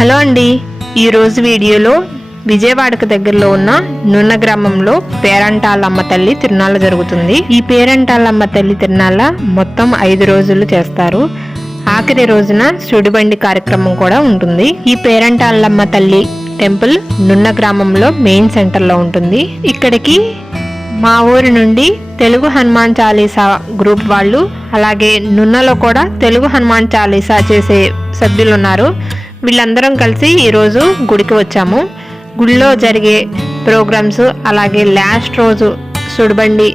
Hello అండి, ఈరోజు వీడియోలో విజయవాడకు దగ్గరలో ఉన్న నున్న గ్రామంలో పేరంటాలమ్మ తల్లి తిరునాళ్ళ జరుగుతుంది. ఈ పేరంటాలమ్మ తల్లి తిరునాళ్ళ మొత్తం 5 రోజులు చేస్తారు. ఆఖరి రోజున సుడిబండి కార్యక్రమం కూడా ఉంటుంది. ఈ పేరంటాలమ్మ తల్లి టెంపుల్ నున్న గ్రామంలో మెయిన్ సెంటర్లో ఉంటుంది. ఇక్కడికి మా ఊరి నుండి తెలుగు హనుమాన్ చాలీసా గ్రూప్ వాళ్ళు, అలాగే నున్నలో కూడా తెలుగు హనుమాన్ చాలీసా చేసే సభ్యులు ఉన్నారు. వీళ్ళందరం కలిసి ఈరోజు గుడికి వచ్చాము. గుడిలో జరిగే ప్రోగ్రామ్స్, అలాగే లాస్ట్ రోజు సుడిబండి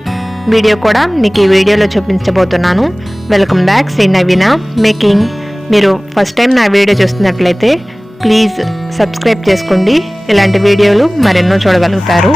వీడియో కూడా మీకు ఈ వీడియోలో చూపించబోతున్నాను. వెల్కమ్ బ్యాక్, శ్రీ నవీన మేకింగ్. మీరు ఫస్ట్ టైం నా వీడియో చూస్తున్నట్లయితే ప్లీజ్ సబ్స్క్రైబ్ చేసుకోండి. ఇలాంటి వీడియోలు మరెన్నో చూడగలుగుతారు.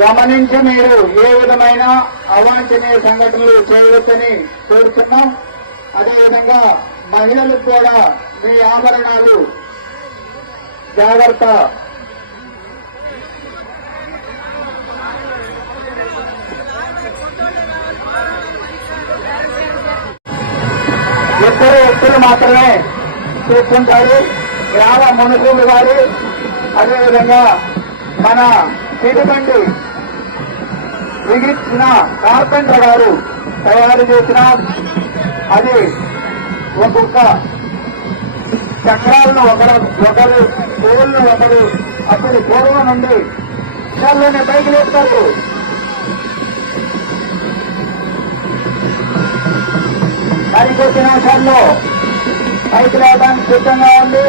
గమనించి మీరు ఏ విధమైన అవాంఛనీయ సంఘటనలు చేయవచ్చని కోరుతున్నాం. అదేవిధంగా మహిళలకు కూడా మీ ఆభరణాలు జాగ్రత్త. ఇద్దరు వ్యక్తులు మాత్రమే చూసుకుంటారు. గ్రామ మనుషులు గారు, అదేవిధంగా మన సిడిబండి బిగించిన కార్పెంటర్ గారు తయారు చేసిన అది ఒక్కొక్క చక్రాలను ఒకరు పూలను ఒకరు అప్పుడు పూర్వం నుండి విషయాల్లోనే పైకి లేపుతారు. మరికొద్ది నిమిషాల్లో పైకి లేవడానికి సిద్ధంగా ఉంది.